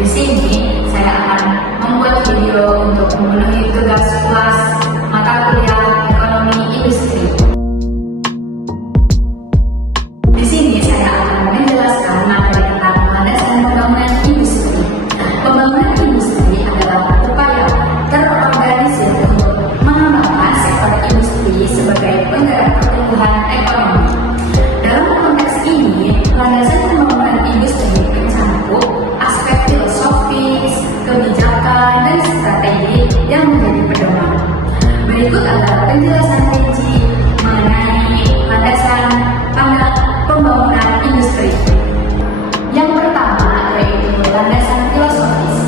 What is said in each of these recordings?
Di sini saya akan membuat video untuk memenuhi tugas kelas mata kuliah ekonomi industri. Di sini saya akan menjelaskan materi tentang landasan pembangunan industri. Pembangunan industri adalah upaya terorganisir untuk mengembangkan sektor industri sebagai penggerak pertumbuhan ekonomi. Dalam konteks ini, landasan pembangunan industri mencakup aspek filosofis, kebijakan, dan strategi yang menjadi pedoman. Berikut adalah penjelasan rinci mengenai landasan pembangunan industri. Yang pertama yaitu landasan filosofis.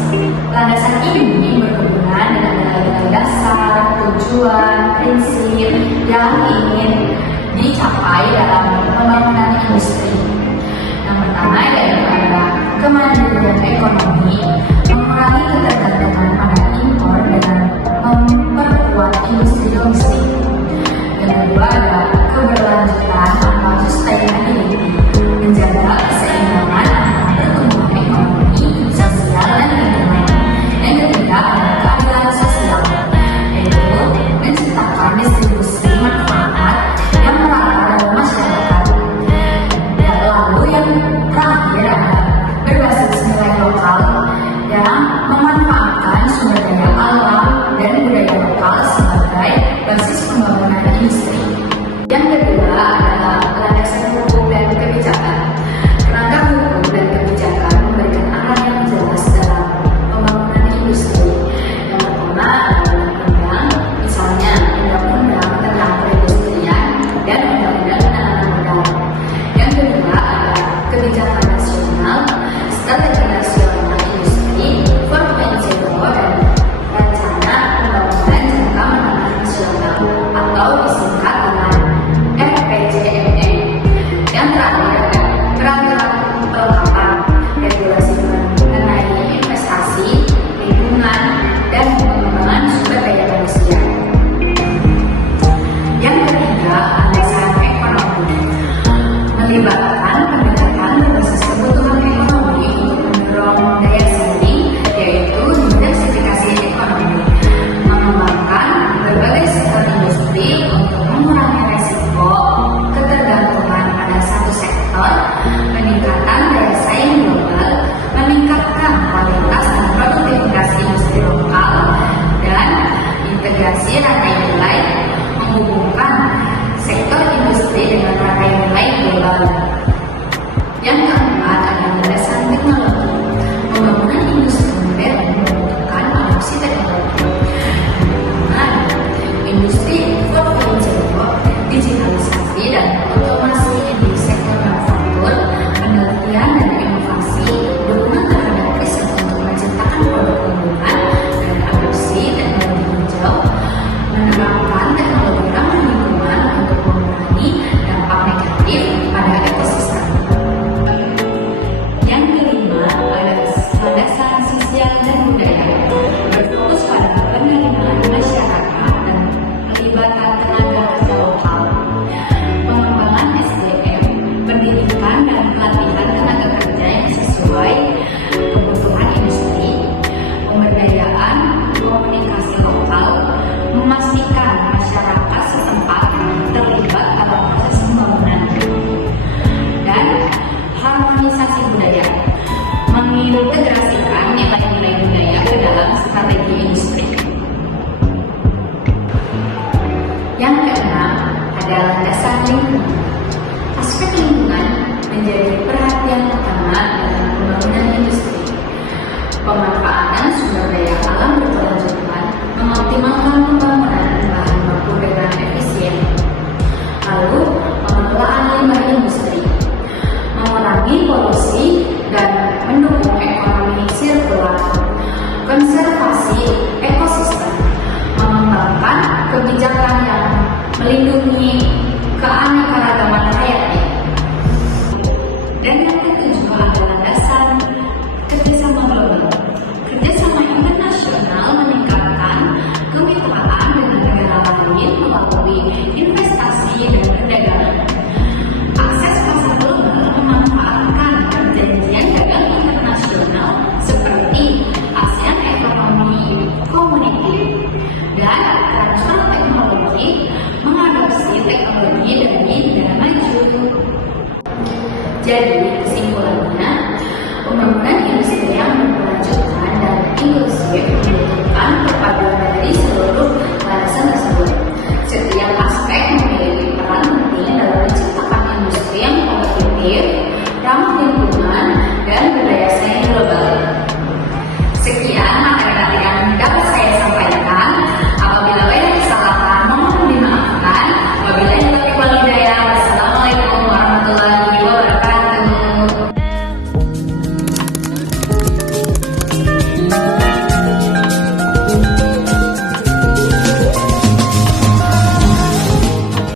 Landasan ini berhubungan dengan nilai-nilai dasar, tujuan, prinsip yang ingin dicapai dalam pembangunan industri. Yang pertama yaitu ada kemandirian ekonomi, mengurangi ketergantungan pada impor dengan memperkuat industri domestik. Yang kedua ada keberlanjutan atau sustainability, menjaga keseimbangan antara pertumbuhan ekonomi, sosial, dan lingkungan. Yang ketiga ada keadilan sosial, yaitu menciptakan distribusi manfaat yang merata dalam masyarakat. Dan lalu yang terakhir ada berbasis nilai lokal yang memanfaatkan sumber daya alam dan budaya lokal sebagai basis pembangunan industri. Yang kedua adalah landasan hukum dan kebijakan. Kerangka hukum dan kebijakan memberikan arah yang jelas dalam pembangunan industri. Yang pertama adalah undang-undang, misalnya undang-undang tentang perindustrian dan undang-undang penanaman modal. Yang kedua ada kebijakan nasional, strategi nasional industri 4.0 dan rencana pembangunan jangka menengah nasional atau disingkat dengan RPJMN. Yang terakhir ada peraturan pelengkapan regulasi mengenai investasi, lingkungan, dan pengembangan sumber daya manusia. Yang ketiga, landasan ekonomi, melibatkan pendekatan berbasis kebutuhan ekonomi untuk mendorong daya saing, yaitu diversifikasi ekonomi, mengembangkan berbagai sektor industri untuk mengurangi resiko ketergantungan pada satu sektor, peningkatan daya saing global, meningkatkan kualitas dan produktivitas industri lokal, dan integrasi rantai nilai, menghubungkan sektor industri dengan rantai nilai global. Yang keempat adalah landasan teknologi. Pembangunan industri modern membutuhkan adopsi teknologi. Industri 4.0, digitalisasi dan otomasi di sektor manufaktur, penelitian dan inovasi, dukungan terhadap riset untuk menciptakan produk unggulan, dan adopsi teknologi hijau, menerapkan teknologi ramah lingkungan untuk mengurangi dampak negatif pada ekosistem. Yang kelima adalah landasan sosial dan budaya, berfokus pada penerimaan masyarakat dan pelibatan tenaga kerja lokal, pengembangan SDM, pendidikan dan pelatihan tenaga kerja yang sesuai kebutuhan industri, pemberdayaan komunikasi lokal, memastikan masyarakat setempat terlibat dalam proses pembangunan, dan harmonisasi budaya, mengintegrasikan nilai-nilai budaya ke dalam strategi industri. Yang keenam adalah landasan lingkungan. Aspek lingkungan menjadi perhatian utama dalam pembangunan industri. Pemanfaatan sumber daya alam berkelanjutan, mengoptimalkan pembangunan bahan baku dengan efisien. Lalu, pengelolaan limbah industri, mengurangi polusi dan mendukung ekonomi sirkular, konservasi ekosistem, mengembangkan kebijakan yang melindungi keanekaragaman hayati. Dan yang ketujuh adalah landasan kerjasama global. Kerjasama internasional meningkatkan kemitraan dengan negara lain melalui investasi dan perdagangan. Akses pasar global memanfaatkan perjanjian dagang internasional seperti gagasan tersebut. Setiap aspek memiliki peran penting dalam menciptakan industri yang kompetitif, ramah lingkungan, dan berdaya saing global. Sekian materi yang dapat saya sampaikan. Apabila ada kesalahan, mohon dimaafkan. Wabillahi taufiq wal hidayah. Wassalamualaikum warahmatullahi wabarakatuh.